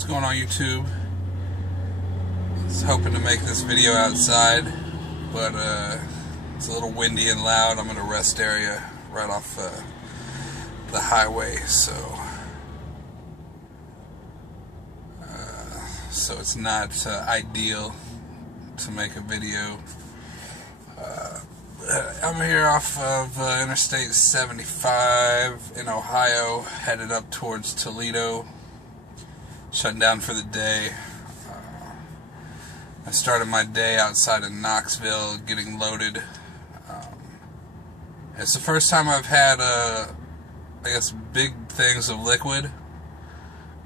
What's going on, YouTube? I was hoping to make this video outside, but it's a little windy and loud. I'm in a rest area right off the highway, so it's not ideal to make a video. I'm here off of Interstate 75 in Ohio, headed up towards Toledo, shutting down for the day. I started my day outside of Knoxville, getting loaded. It's the first time I've had, I guess, big things of liquid.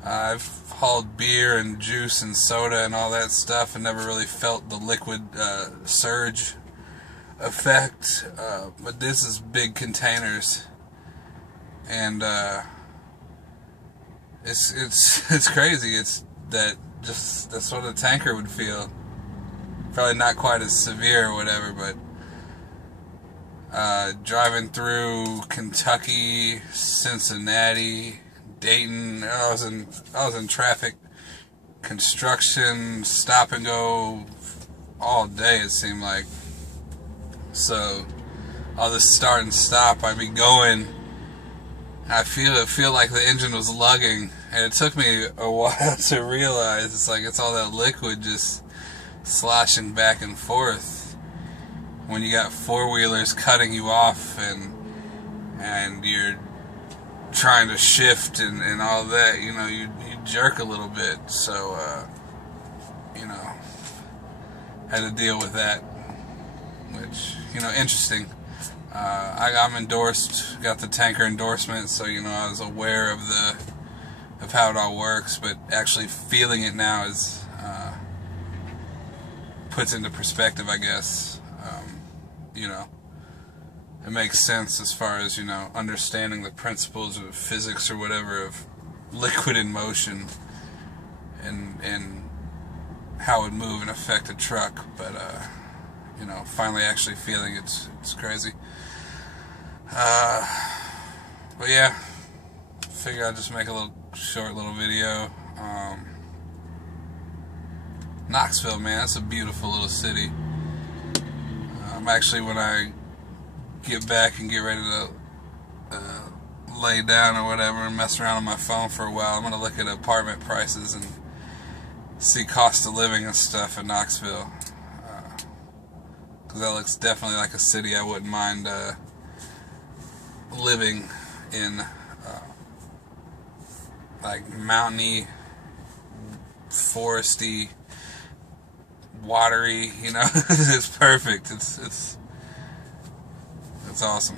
I've hauled beer and juice and soda and all that stuff and never really felt the liquid surge effect, but this is big containers, and it's crazy. That's what a tanker would feel. Probably not quite as severe or whatever, but driving through Kentucky, Cincinnati, Dayton, I was in traffic, construction, stop and go all day, it seemed like. So all this start and stop, I'd be going, I feel like the engine was lugging, and it took me a while to realize it's all that liquid just sloshing back and forth when you got four-wheelers cutting you off and you're trying to shift and all that. You jerk a little bit, so had to deal with that, which, interesting. I'm endorsed, got the tanker endorsement, so I was aware of how it all works, but actually feeling it now is puts into perspective, I guess. It makes sense as far as understanding the principles of physics or whatever of liquid in motion and how it would move and affect a truck, but finally actually feeling it's crazy. But yeah, figure I'd just make a short little video. Knoxville, man, that's a beautiful little city. Actually, when I get back and get ready to lay down or whatever and mess around on my phone for a while, I'm going to look at apartment prices and see cost of living and stuff in Knoxville. Because that looks definitely like a city I wouldn't mind living in. Like mountainy, foresty, watery, it's perfect. It's awesome.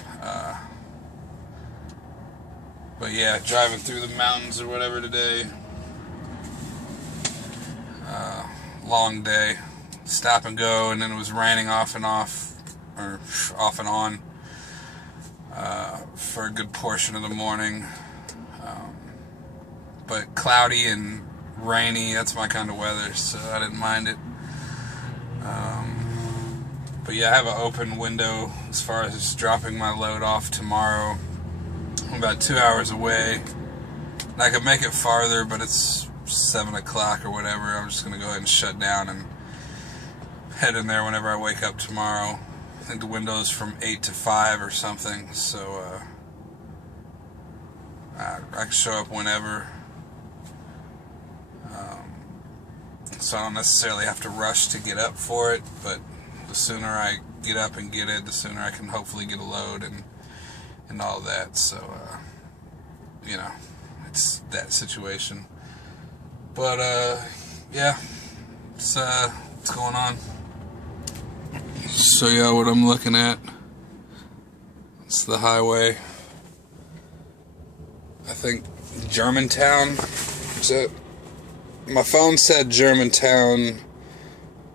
But yeah, driving through the mountains or whatever today. Long day, stop and go, and then it was raining off and off, or off and on, for a good portion of the morning. But cloudy and rainy, that's my kind of weather, so I didn't mind it. But yeah, I have an open window as far as just dropping my load off tomorrow. I'm about 2 hours away. And I could make it farther, but it's 7 o'clock or whatever. I'm just going to go ahead and shut down and head in there whenever I wake up tomorrow. I think the window's from 8 to 5 or something, so I can show up whenever. So I don't necessarily have to rush to get up for it, but the sooner I get up and get it, the sooner I can hopefully get a load and all that. So, it's that situation. But, yeah, it's what's going on. So, yeah, what I'm looking at, it's the highway. I think Germantown, is it? My phone said Germantown.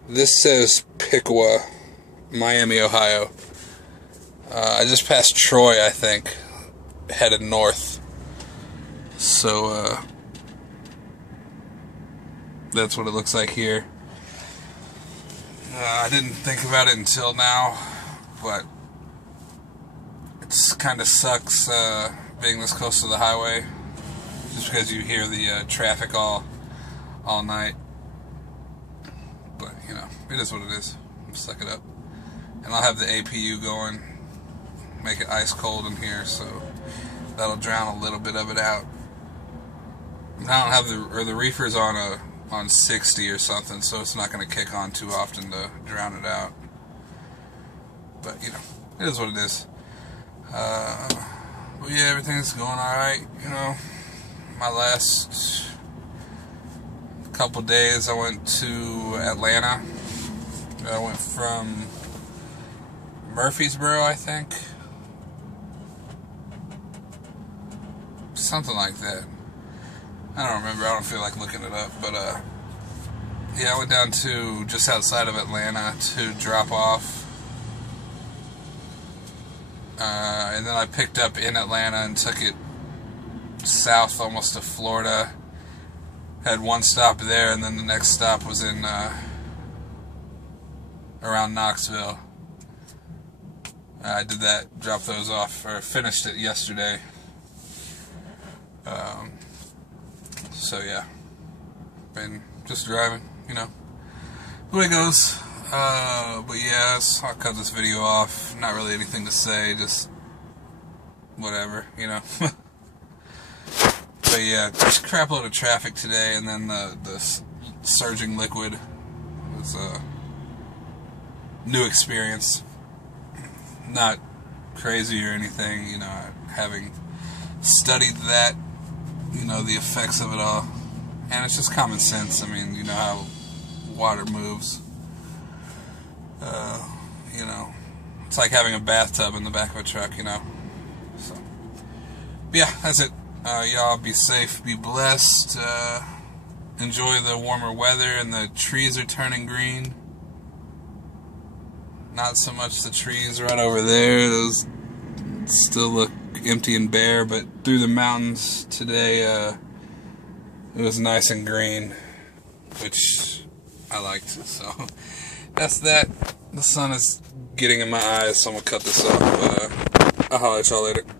This says Piqua, Miami, Ohio. I just passed Troy, I think, headed north. So, that's what it looks like here. I didn't think about it until now, but it's kind of sucks being this close to the highway, just because you hear the traffic all all night. But, you know, it is what it is. Suck it up. And I'll have the APU going, make it ice cold in here, so that'll drown a little bit of it out. I don't have the reefer's on 60 or something, so it's not going to kick on too often to drown it out. But, you know, it is what it is. But yeah, everything's going alright, you know. My last couple days I went to Atlanta. I went from Murfreesboro, I think. Something like that. I don't remember, I don't feel like looking it up, but yeah, I went down to just outside of Atlanta to drop off. And then I picked up in Atlanta and took it south almost to Florida. Had one stop there, and then the next stop was in around Knoxville. I did that, dropped those off, or finished it yesterday. So yeah, been just driving, you know, the way it goes. But yeah, so I'll cut this video off. Not really anything to say, just whatever, you know. But yeah, just a crap load of traffic today, and then the surging liquid was a new experience. Not crazy or anything, you know, having studied that, you know, the effects of it all. And it's just common sense. I mean, you know how water moves. You know, it's like having a bathtub in the back of a truck, you know. So, but yeah, that's it. Y'all be safe, be blessed, enjoy the warmer weather, and the trees are turning green. Not so much the trees right over there, those still look empty and bare, but through the mountains today, it was nice and green, which I liked. So that's that. The sun is getting in my eyes, so I'm gonna cut this off. I'll holler at y'all later.